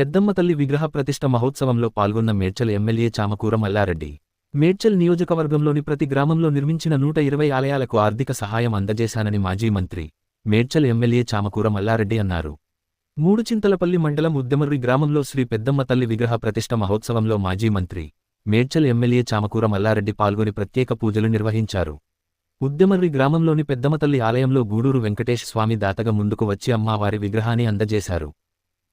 పెద్దమ్మ తల్లి విగ్రహ ప్రతిష్ఠ మహోత్సవంలో పాల్గొన్న మేడ్చల్ ఎమ్మెల్యే చామకూర మల్లారెడ్డి మేడ్చల్ నియోజకవర్గంలోని ప్రతి గ్రామంలో నిర్మించిన 120 ఆలయాలకు ఆర్థిక సహాయం అందజేశానని మాజీ మంత్రి మేడ్చల్ ఎమ్మెల్యే చామకూర మల్లారెడ్డి అన్నారు. మూడుచింతలపల్లి మండలం ఉద్యమర్రి గ్రామంలో శ్రీ పెద్దమ్మ తల్లి విగ్రహ ప్రతిష్ఠ మహోత్సవంలో మాజీ మంత్రి మేడ్చల్ ఎమ్మెల్యే చామకూర మల్లారెడ్డి పాల్గొని ప్రత్యేక పూజలు నిర్వహించారు. ఉద్యమర్రి గ్రామంలోని పెద్దమ్మతల్లి ఆలయంలో గూడూరు వెంకటేశ్ స్వామి దాతగా ముందుకు వచ్చి అమ్మవారి విగ్రహాన్ని అందజేశారు.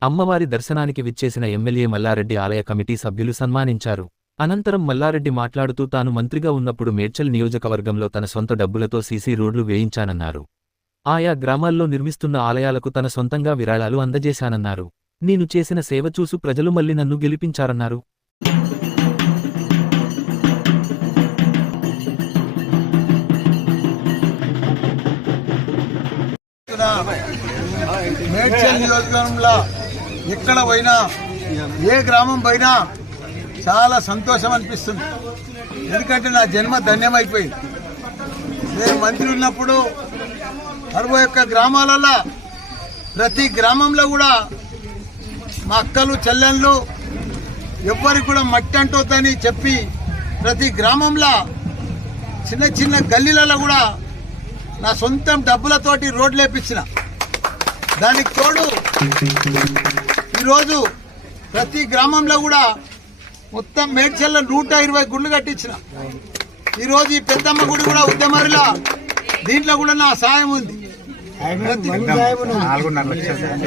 అమ్మవారి దర్శనానికి విచ్చేసిన ఎమ్మెల్యే మల్లారెడ్డి ఆలయ కమిటీ సభ్యులు సన్మానించారు. అనంతరం మల్లారెడ్డి మాట్లాడుతూ తాను మంత్రిగా ఉన్నప్పుడు మేడ్చల్ నియోజకవర్గంలో తన సొంత డబ్బులతో సీసీ రోడ్లు వేయించానన్నారు. ఆయా గ్రామాల్లో నిర్మిస్తున్న ఆలయాలకు తన సొంతంగా విరాళాలు అందజేశానన్నారు. నేను చేసిన సేవ చూసు ప్రజలు మళ్లీ నన్ను గెలిపించారన్నారు. మేడ్చల్ నియోజకవర్గంలో ఎక్కడ పోయినా ఏ గ్రామం పోయినా చాలా సంతోషం అనిపిస్తుంది. ఎందుకంటే నా జన్మ ధన్యమైపోయింది. నేను మంత్రి ఉన్నప్పుడు 61 గ్రామాలలో ప్రతి గ్రామంలో కూడా మా అక్కలు చెల్లెళ్ళు ఎవ్వరికి కూడా మట్టి అంటొద్దని చెప్పి ప్రతి గ్రామంలో చిన్న చిన్న గల్లీలలో కూడా నా సొంతం డబ్బులతోటి రోడ్లు వేపించిన. దానికి తోడు ఈరోజు ప్రతి గ్రామంలో కూడా మొత్తం మేడ్చల్లో 120 గుళ్ళు కట్టించిన. ఈరోజు ఈ పెద్దమ్మ గుడి కూడా ఉద్యమరిలా దీంట్లో కూడా నా సాయం ఉంది.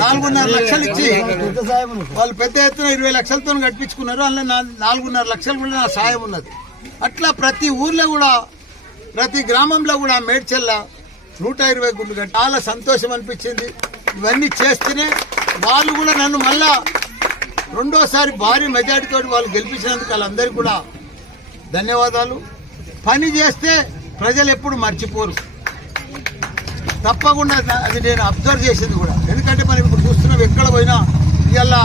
4.5 లక్షలు ఇచ్చి వాళ్ళు పెద్ద ఎత్తున 20 లక్షలతో కట్టించుకున్నారు. అందులో 4.5 లక్షలు కూడా నా సాయం ఉన్నది. అట్లా ప్రతి ఊర్లో కూడా ప్రతి గ్రామంలో కూడా మేడ్చల్ల 120 గుళ్ళు కట్టి చాలా సంతోషం అనిపించింది. ఇవన్నీ చేస్తేనే వాళ్ళు కూడా నన్ను మళ్ళా రెండోసారి భారీ మెజార్టీతో వాళ్ళు గెలిపించినందుకు వాళ్ళందరికీ కూడా ధన్యవాదాలు. పని చేస్తే ప్రజలు ఎప్పుడు మర్చిపోరు, తప్పకుండా. అది నేను అబ్జర్వ్ చేసింది కూడా. ఎందుకంటే మనం ఇప్పుడు చూస్తున్నాం, ఎక్కడ పోయినా ఇవాళ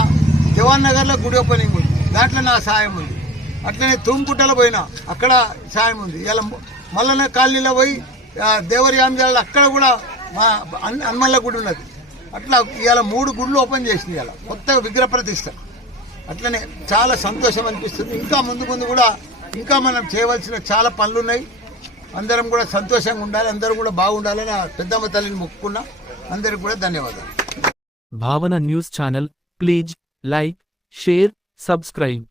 జవాన్ నగర్లో గుడి ఓపెనింగ్ ఉంది, దాంట్లో నా సాయం ఉంది. అట్లనే తుమ్ముకుంటలో పోయినా అక్కడ సాయం ఉంది. ఇవాళ మల్లన్న కాలనీలో పోయి దేవరియాంజాల అక్కడ కూడా మా హనుమల్ల గుడి ఉన్నది. అట్లా ఇవాళ 3 గుళ్ళు ఓపెన్ చేసింది. ఇవాళ కొత్తగా విగ్రహ ప్రతిష్ట. అట్లనే చాలా సంతోషం అనిపిస్తుంది. ఇంకా ముందు కూడా ఇంకా మనం చేయవలసిన చాలా పనులు ఉన్నాయి. అందరం కూడా సంతోషంగా ఉండాలి, అందరూ కూడా బాగుండాలని పెద్దమ్మ తల్లిని మొక్కుకున్నా. అందరికి కూడా ధన్యవాదాలు. భావన news channel please like, share, subscribe.